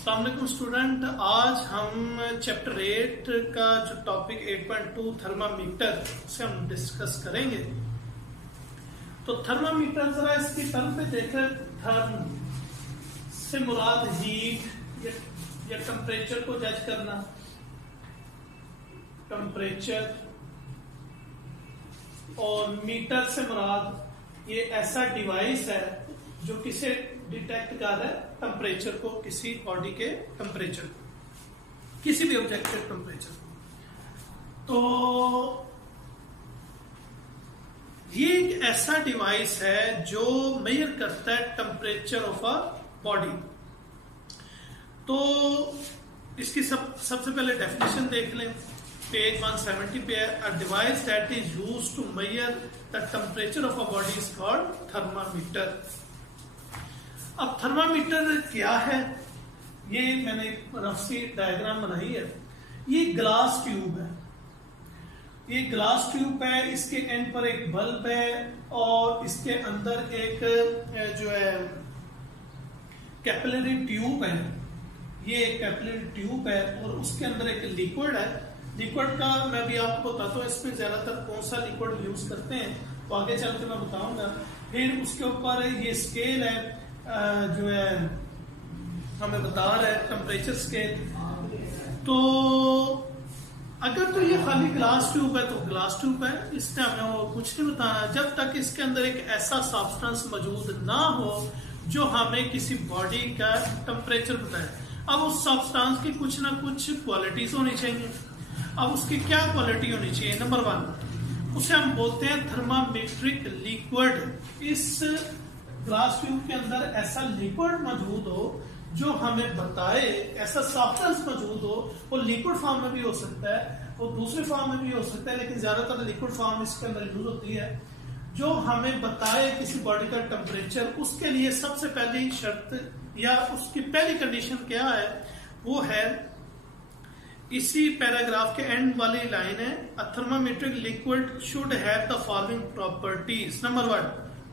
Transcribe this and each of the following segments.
अस्सलाम वालेकुम स्टूडेंट, आज हम चैप्टर 8 का जो टॉपिक 8.2 थर्मामीटर से हम डिस्कस करेंगे। तो थर्मामीटर जरा इसकी टर्म पे देखें। थर्म से मुराद हीट या टेम्परेचर को जज करना, टेम्परेचर, और मीटर से मुराद ये ऐसा डिवाइस है जो किसे डिटेक्ट कर रहा है, टेम्परेचर को, किसी बॉडी के टेम्परेचर को, किसी भी ऑब्जेक्ट के टेम्परेचर को। तो ये एक ऐसा डिवाइस है जो मेजर करता है टेम्परेचर ऑफ अ बॉडी। तो इसकी सबसे पहले डेफिनेशन देख लें, पेज 170 पे है। A device that is used to measure the temperature of a body is called thermometer. अब थर्मामीटर क्या है, ये मैंने रफ सी डायग्राम बनाई है। ये ग्लास ट्यूब है, ये ग्लास ट्यूब है, इसके एंड पर एक बल्ब है और इसके अंदर एक जो है कैपिलरी ट्यूब है। ये एक कैपिलरी ट्यूब है और उसके अंदर एक लिक्विड है। लिक्विड का मैं भी आपको बताता हूँ इसमें ज्यादातर कौन सा लिक्विड यूज करते हैं, तो आगे चल के मैं बताऊंगा। फिर उसके ऊपर ये स्केल है जो है हमें बता रहा है टेम्परेचर स्केल। तो अगर तो ये खाली ग्लास ट्यूब है तो ग्लास ट्यूब है, इससे हमें वो कुछ नहीं बताना जब तक इसके अंदर एक ऐसा सब्सटेंस मौजूद ना हो जो हमें किसी बॉडी का टेम्परेचर बताए। अब उस सब्सटेंस की कुछ ना कुछ क्वालिटीज होनी चाहिए। अब उसकी क्या क्वालिटी होनी चाहिए? नंबर 1, उसे हम बोलते हैं थर्मामेट्रिक लिक्विड। इस ग्लास ट्यूब के अंदर ऐसा लिक्विड मौजूद हो जो हमें बताए, ऐसा सब्सटेंस मौजूद हो। वो लिक्विड फॉर्म में भी हो सकता है, वो दूसरे फॉर्म में भी हो सकता है, लेकिन ज्यादातर लिक्विड फॉर्म इसके अंदर यूज होती है, जो हमें बताए किसी बॉडी का टेम्परेचर। उसके लिए सबसे पहली शर्त या उसकी पहली कंडीशन क्या है, वो है इसी पैराग्राफ के एंड वाली लाइन है, a thermometric liquid should have the following properties. Number 1,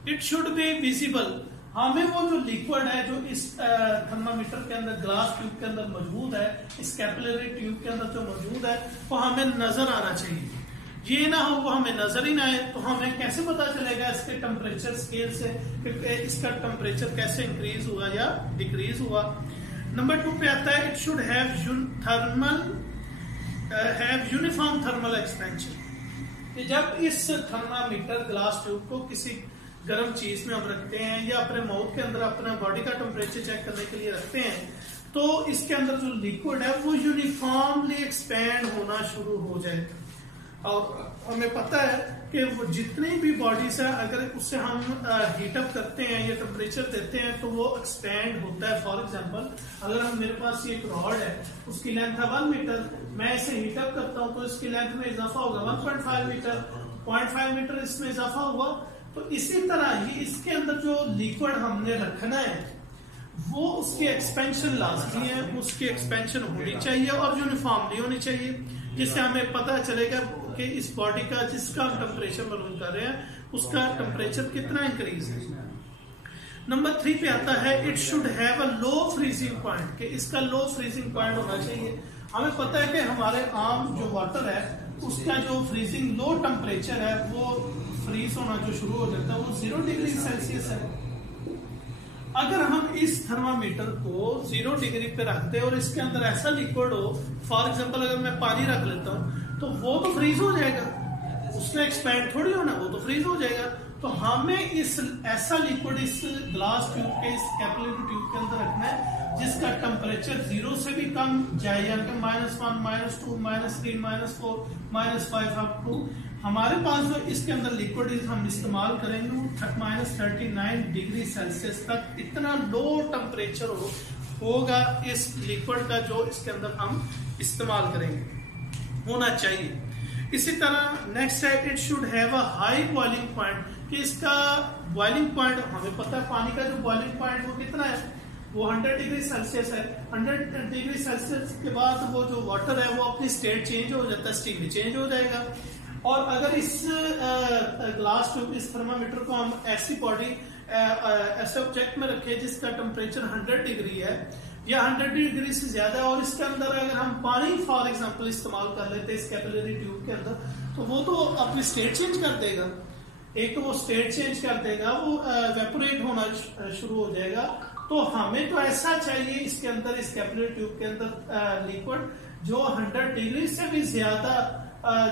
it should be visible. हमें वो जो लिक्विड है जो इस थर्मामीटर के अंदर, ग्लास ट्यूब के अंदर मौजूद है, इस कैपिलरी ट्यूब के अंदर जो मौजूद है, वो हमें नजर आना चाहिए। ये ना हो वो हमें नजर ही ना आए, तो हमें कैसे पता चलेगा इसके टेम्परेचर स्केल से कि इसका टेम्परेचर कैसे इंक्रीज हुआ या डिक्रीज हुआ। नंबर 2 पे आता है, it should have uniform thermal expansion. जब इस थर्मामीटर ग्लास ट्यूब को किसी गर्म चीज में हम रखते हैं या अपने माउथ के अंदर अपना बॉडी का टेम्परेचर चेक करने के लिए रखते हैं, तो इसके अंदर जो लिक्विड है वो यूनिफॉर्मली एक्सपैंड होना शुरू हो जाएगा। और हमें पता है कि वो जितनी भी बॉडीज है, अगर उससे हम हीटअप करते हैं या टेम्परेचर देते हैं तो वो एक्सपैंड होता है। फॉर एग्जांपल, अगर हम मेरे पास ये एक रॉड है, उसकी लेंथ है 1 मीटर, मैं इसे हीटअप करता हूँ तो इसकी लेंथ में इजाफा होगा 1.5 मीटर, 0.5 मीटर इसमें इजाफा हुआ। तो इसी तरह ही इसके अंदर जो लिक्विड हमने रखना है वो उसकी एक्सपेंशन लाजमी है, उसकी एक्सपेंशन होनी चाहिए और यूनिफॉर्मली होनी चाहिए, जिससे हमें पता चलेगा कि इस बॉडी का जिसका हम टेम्परेचर मालूम कर रहे हैं उसका टेम्परेचर कितना इंक्रीज है। नंबर 3 पे आता है, it should have a low freezing point, कि इसका लो फ्रीजिंग पॉइंट होना चाहिए। हमें पता है कि हमारे आम जो वाटर है उसका जो फ्रीजिंग लो टेम्परेचर है, वो फ्रीज होना जो शुरू हो जाता है वो 0 डिग्री सेल्सियस है। अगर हम इस थर्मामीटर को 0 डिग्री पे रखते हैं और इसके अंदर ऐसा लिक्विड हो, फॉर एग्जांपल अगर मैं पानी रख लेता हूं तो वो तो फ्रीज हो जाएगा, उसने एक्सपैंड थोड़ी होना, वो तो फ्रीज हो जाएगा। तो हमें इस ऐसा लिक्विड इस ग्लास ट्यूब के, इस कैपिलरी ट्यूब के अंदर रखना है जिसका टेम्परेचर 0 से भी कम जाए, यानी -1, -2, -3, -4, -5 अप टू हमारे पास जो इसके अंदर लिक्विड हम इस्तेमाल करेंगे वो -39 डिग्री सेल्सियस तक, इतना लो टेम्परेचर होगा इस लिक्विड का जो इसके अंदर हम इस्तेमाल करेंगे, होना चाहिए। इसी तरह नेक्स्ट है, it should have a high boiling point, कि इसका बॉइलिंग पॉइंट, हमें पता है पानी का जो बॉइलिंग पॉइंट वो कितना है, वो 100 डिग्री सेल्सियस है। 100 डिग्री सेल्सियस के बाद वो जो वाटर है वो अपनी स्टेट चेंज हो जाता है, स्टीम में चेंज हो जाएगा। और अगर इस ग्लास ट्यूब, इस थर्मामीटर को हम ऐसी बॉडी ऐसे ऑब्जेक्ट में रखे जिसका टेम्परेचर 100 डिग्री है या 100 डिग्री से ज्यादा है, और इसके अंदर अगर हम पानी फॉर एग्जांपल इस्तेमाल कर लेते हैं इस कैपिलरी ट्यूब के अंदर, तो वो तो अपनी स्टेट चेंज कर देगा। एक तो वो स्टेट चेंज कर देगा, वो वेपोरेट होना शुरू हो जाएगा। तो हमें तो ऐसा चाहिए इसके अंदर, इस कैपिलरी ट्यूब के अंदर लिक्विड जो 100 डिग्री से भी ज्यादा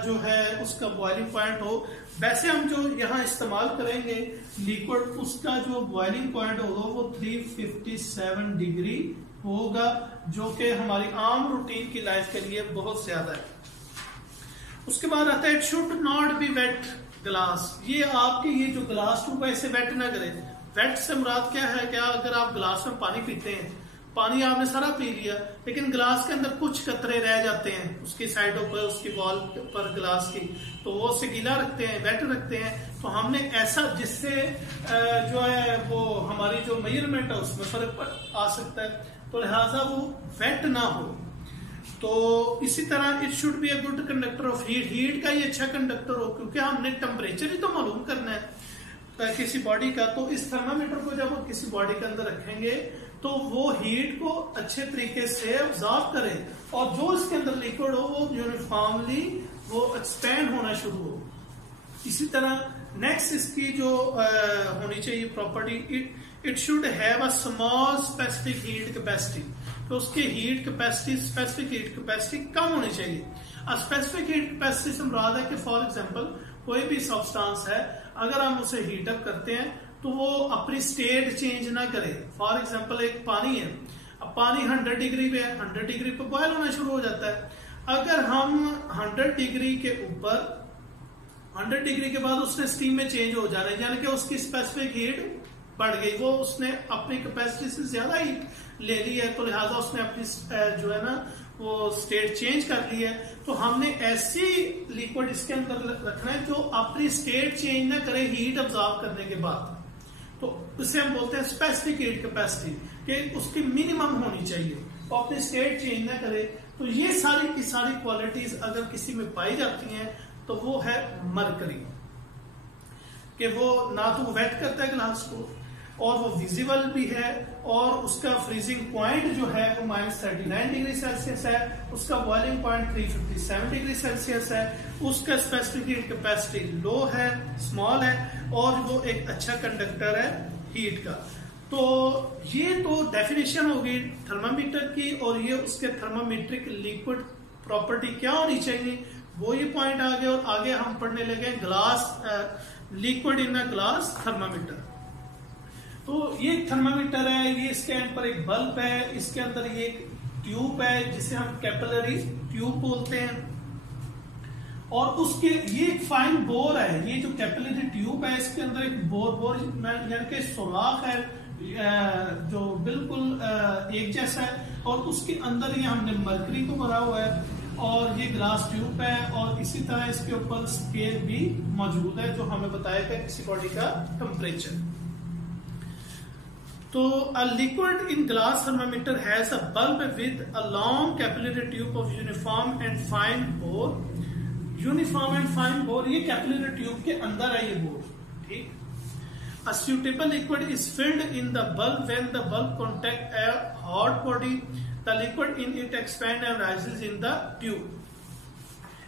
जो है उसका बॉइलिंग पॉइंट हो। वैसे हम जो यहाँ इस्तेमाल करेंगे लिक्विड, उसका जो बॉइलिंग पॉइंट होगा वो 357 डिग्री होगा, जो कि हमारी आम रूटीन की लाइफ के लिए बहुत ज्यादा है। उसके बाद आता है it should not be wet glass. ये आपके ये जो ग्लास ट्यूब है इसे वेट ना करें। वेट से मुराद क्या है? क्या अगर आप ग्लास में पानी पीते हैं, पानी आपने सारा पी लिया, लेकिन ग्लास के अंदर कुछ कतरे रह जाते हैं उसकी साइडों पर, उसकी वॉल पर ग्लास की, तो वो उसे गीला रखते हैं, वेट रखते हैं। तो हमने ऐसा जिससे जो है वो हमारी जो मेजरमेंट है उसमें फर्क आ सकता है, तो लिहाजा वो वेट ना हो। तो इसी तरह it should be a good conductor of heat. Heat का ही अच्छा कंडक्टर हो, क्योंकि हमने टेम्परेचर ही तो मालूम करना है किसी बॉडी का। तो इस थर्मामीटर को जब हम किसी बॉडी के अंदर रखेंगे तो वो हीट को अच्छे तरीके से ऑब्जॉर्व करे, और जो इसके अंदर लिक्विड हो वो यूनिफॉर्मली वो एक्सपेंड होना शुरू हो। इसी तरह नेक्स्ट इसकी जो होनी चाहिए property, it should have a small specific heat capacity. तो उसकी heat capacity, specific heat capacity कम होनी चाहिए। स्पेसिफिक हीट कैपेसिटी से मुराद है कि फॉर एग्जांपल कोई भी सब्सटेंस है, अगर हम उसे हीट अप करते हैं तो वो अपनी स्टेट चेंज ना करे। फॉर एग्जांपल एक पानी है, अब पानी 100 डिग्री पे है, 100 डिग्री पे बॉयल होना शुरू हो जाता है। अगर हम 100 डिग्री के ऊपर, 100 डिग्री के बाद उसने स्टीम में चेंज हो जाना है, यानी कि उसकी स्पेसिफिक हीट बढ़ गई, वो उसने अपनी कैपेसिटी से ज्यादा हीट ले ली है, तो लिहाजा उसने अपनी जो है ना वो स्टेट चेंज कर ली है। तो हमने ऐसी लिक्विड इसके अंदर रखना है जो अपनी स्टेट चेंज ना करे हीट ऑब्जॉर्व करने के बाद। तो इसे हम बोलते हैं स्पेसिफिक हीट कैपेसिटी, कि उसकी मिनिमम होनी चाहिए, तो अपनी स्टेट चेंज ना करे। तो ये सारी की सारी क्वालिटीज अगर किसी में पाई जाती हैं तो वो है मरकरी, कि वो ना तो वेट करता है ग्लास को, और वो विजिबल भी है, और उसका फ्रीजिंग पॉइंट जो है वो -39 डिग्री सेल्सियस है, उसका बॉइलिंग पॉइंट 357 डिग्री सेल्सियस है, उसका स्पेसिफिक हीट कैपेसिटी लो है, स्मॉल है, और वो एक अच्छा कंडक्टर है हीट का। तो ये तो डेफिनेशन होगी थर्मामीटर की, और ये उसके थर्मामीट्रिक लिक्विड प्रॉपर्टी क्या होनी चाहिए वो ये पॉइंट आ गए। और आगे हम पढ़ने लगे glass liquid in a glass thermometer. तो ये थर्मामीटर है, ये इसके एंड पर एक बल्ब है, इसके अंदर ये एक ट्यूब है जिसे हम कैपिलरी ट्यूब बोलते हैं, और उसके ये एक फाइन बोर है। ये जो कैपिलरी ट्यूब है इसके अंदर एक बोर यानी कि सुराख है जो बिल्कुल एक जैसा है, और उसके अंदर ये हमने मरकरी को भरा हुआ है, और ये ग्लास ट्यूब है, और इसी तरह इसके ऊपर स्केल भी मौजूद है जो हमें बताएगा किसी बॉडी का टेम्परेचर। तो a liquid in glass thermometer has a bulb with a long capillary tube of uniform and fine bore. Uniform and fine bore, ये capillary tube के अंदर है ये bore, ठीक। A suitable liquid is filled in the bulb when the bulb contact a hot body. The liquid in it expand and rises in the tube.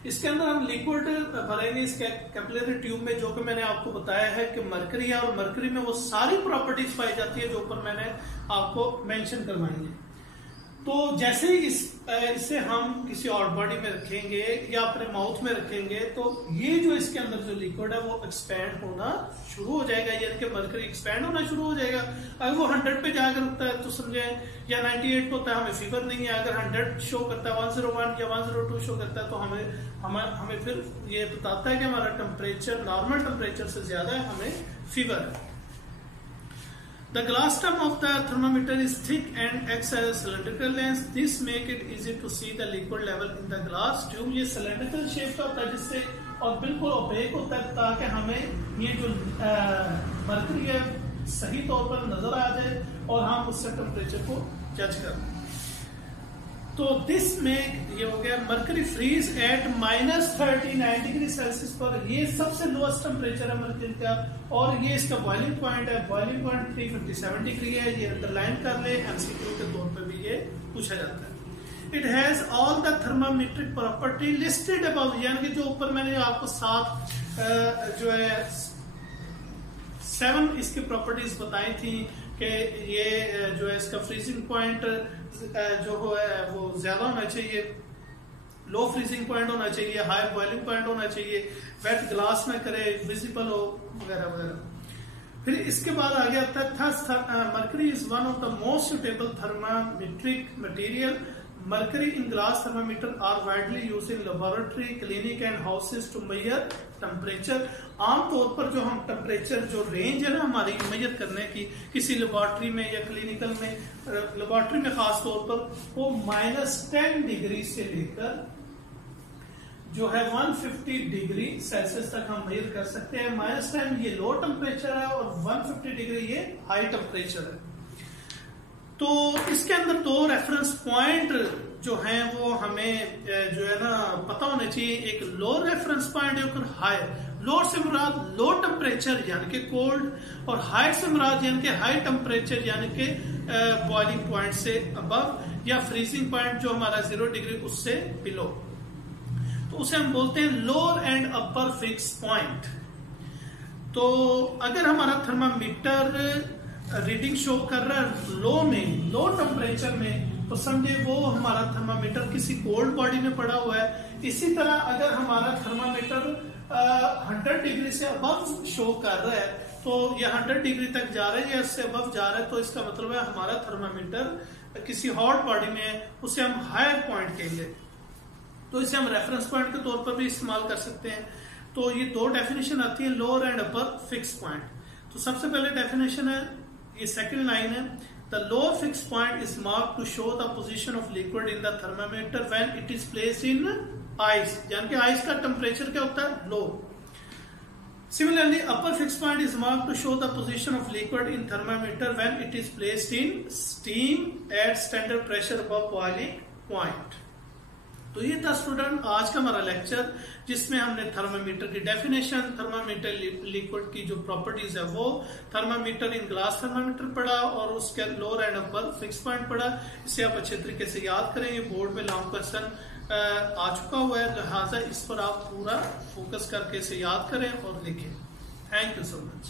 इसके अंदर हम liquid भरेंगे इस कैपिलरी ट्यूब में, जो कि मैंने आपको बताया है कि मरकरी है, और मरकरी में वो सारी प्रॉपर्टीज पाई जाती है जो ऊपर मैंने आपको मेंशन करवाई है। तो जैसे ही इसे हम किसी और बॉडी में रखेंगे या अपने माउथ में रखेंगे, तो ये जो इसके अंदर जो लिक्विड है वो एक्सपैंड होना शुरू हो जाएगा, यानी कि मरकरी एक्सपैंड होना शुरू हो जाएगा। अगर वो 100 पे जाकर रुकता है तो समझे, या 98 पे होता है, हमें फीवर नहीं है। अगर 100 शो करता है, 101 या 102 शो करता है, तो हमें फिर ये बताता है कि हमारा टेम्परेचर नॉर्मल टेम्परेचर से ज्यादा है, हमें फीवर है। The glass stem of the thermometer is thick and acts as a cylindrical lens. This make it easy to see the liquid level in the glass tube. ये cylindrical shape का होता है जिससे, और बिल्कुल ओपेक होता है ताकि हमें ये जो मरकरी है सही तौर पर नजर आ जाए और हम उससे टेम्परेचर को जज कर। तो दिस में ये हो गया mercury freeze at -39 degree Celsius पर, ये सबसे लोएस्ट टेम्परेचर है मरकरी का, और ये इसका बॉइलिंग पॉइंट है, बॉइलिंग पॉइंट 357 डिग्री है, ये अंडरलाइन कर ले, एमसीक्यू के तौर पे भी ये पूछा जाता है। It has all the thermometric property listed above, यानी कि जो ऊपर मैंने आपको 7 इसकी प्रॉपर्टीज बताई थी कि ये जो है इसका फ्रीजिंग पॉइंट जो है वो ज्यादा होना चाहिए, लो फ्रीजिंग पॉइंट होना चाहिए, हाई बॉइलिंग पॉइंट होना चाहिए, वेट ग्लास में करे, विजिबल हो, वगैरह वगैरह। फिर इसके बाद आ गया mercury is one of the most suitable thermometric material. Mercury in glass thermometer are widely used in laboratory, clinic and houses to measure temperature। आमतौर पर जो हम टेम्परेचर जो रेंज है ना हमारी मेजर करने की किसी लेबोरेटरी में या क्लिनिकल में, लेबोरेटरी में खास तौर पर वो -10 डिग्री से लेकर जो है 150 डिग्री सेल्सियस तक हम मेजर कर सकते हैं। -10 ये लो टेम्परेचर है और 150 डिग्री ये हाई टेम्परेचर है। तो इसके अंदर 2 रेफरेंस पॉइंट जो हैं वो हमें जो है ना पता होने चाहिए, एक लो रेफरेंस पॉइंट है और हाई। लो से मुराद लो टेम्परेचर यानी कि कोल्ड, और हाई से मुराद यानी कि हाई टेम्परेचर यानी कि बॉइलिंग पॉइंट से अबव, या फ्रीजिंग पॉइंट जो हमारा 0 डिग्री उससे बिलो, तो उसे हम बोलते हैं lower end upper fix point. तो अगर हमारा थर्मामीटर रीडिंग शो कर रहा है लो में, लो टेम्परेचर में, तो समझे वो हमारा थर्मामीटर किसी कोल्ड बॉडी में पड़ा हुआ है। इसी तरह अगर हमारा थर्मामीटर 100 डिग्री से अबव शो कर रहा है, तो ये 100 डिग्री तक जा रहा है या इससे अबव जा रहा है, तो इसका मतलब है हमारा थर्मामीटर किसी हॉट बॉडी में है, उसे हम हायर पॉइंट कहेंगे। तो इसे हम रेफरेंस पॉइंट के तौर पर भी इस्तेमाल कर सकते हैं। तो ये 2 डेफिनेशन आती है, lower end upper fix point. तो सबसे पहले डेफिनेशन है, ये सेकंड लाइन है, the lower fix point is mark to show the position of liquid in the thermometer when it is placed in ice, यानी कि आइस का टेम्परेचर क्या होता है, लो। Similarly upper fix point is mark to show the position of liquid in thermometer when it is placed in steam at standard pressure above boiling point. तो ये था स्टूडेंट आज का हमारा लेक्चर, जिसमें हमने थर्मामीटर की डेफिनेशन, थर्मामीटर लिक्विड की जो प्रॉपर्टीज है वो, थर्मामीटर इन ग्लास थर्मामीटर पढ़ा और उसके lower end upper fix point पढ़ा। इसे आप अच्छे तरीके से याद करें, ये बोर्ड में लॉन्ग क्वेश्चन आ चुका हुआ है, लिहाजा इस पर आप पूरा फोकस करके इसे याद करें और लिखें। Thank you so much.